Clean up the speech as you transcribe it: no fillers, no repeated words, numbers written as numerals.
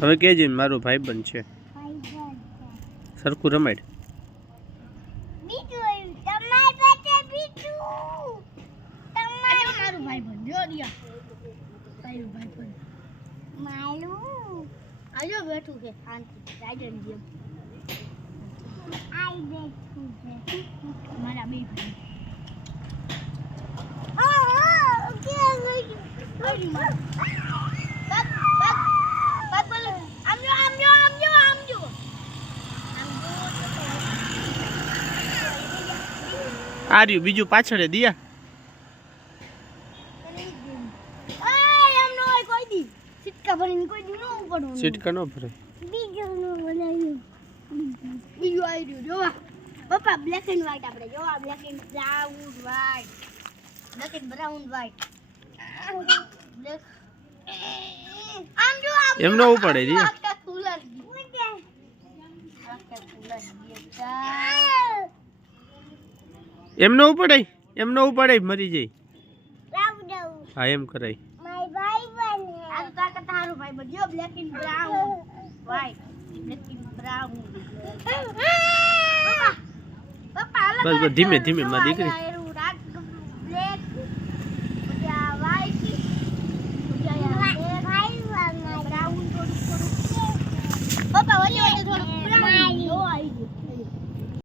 હવે કેજે મારો ભાઈબંધ છે સરખું રમાડ આજો બેઠું છે શાંતિ રાઈડર જેમ આઈ બેઠું છે મારા બે ભાઈ કે લઈ બગ બોલો આમજો આ રહ્યું બીજું પાછળ દિયા સિટકા ભરીને કોઈ દી ન ઉપડવું સિટકા નો ભરે બીજું નો બનાવ્યું બીજું આવી રહ્યું જોવા પપ્પા બ્લેક એન્ડ વ્હાઈટ આપણે જોવા black and brown white black and brown white black આમ જો એમ નો ઉપડે દી આખા કુલર એમ નો ઉપડે મરી જાય હા એમ કરાય માય ભાઈ બને આ તો કાકા તારો ભાઈ બન જો black and brown white black and brown પપ્પા બસ ધીમે ધીમે માં દીકરી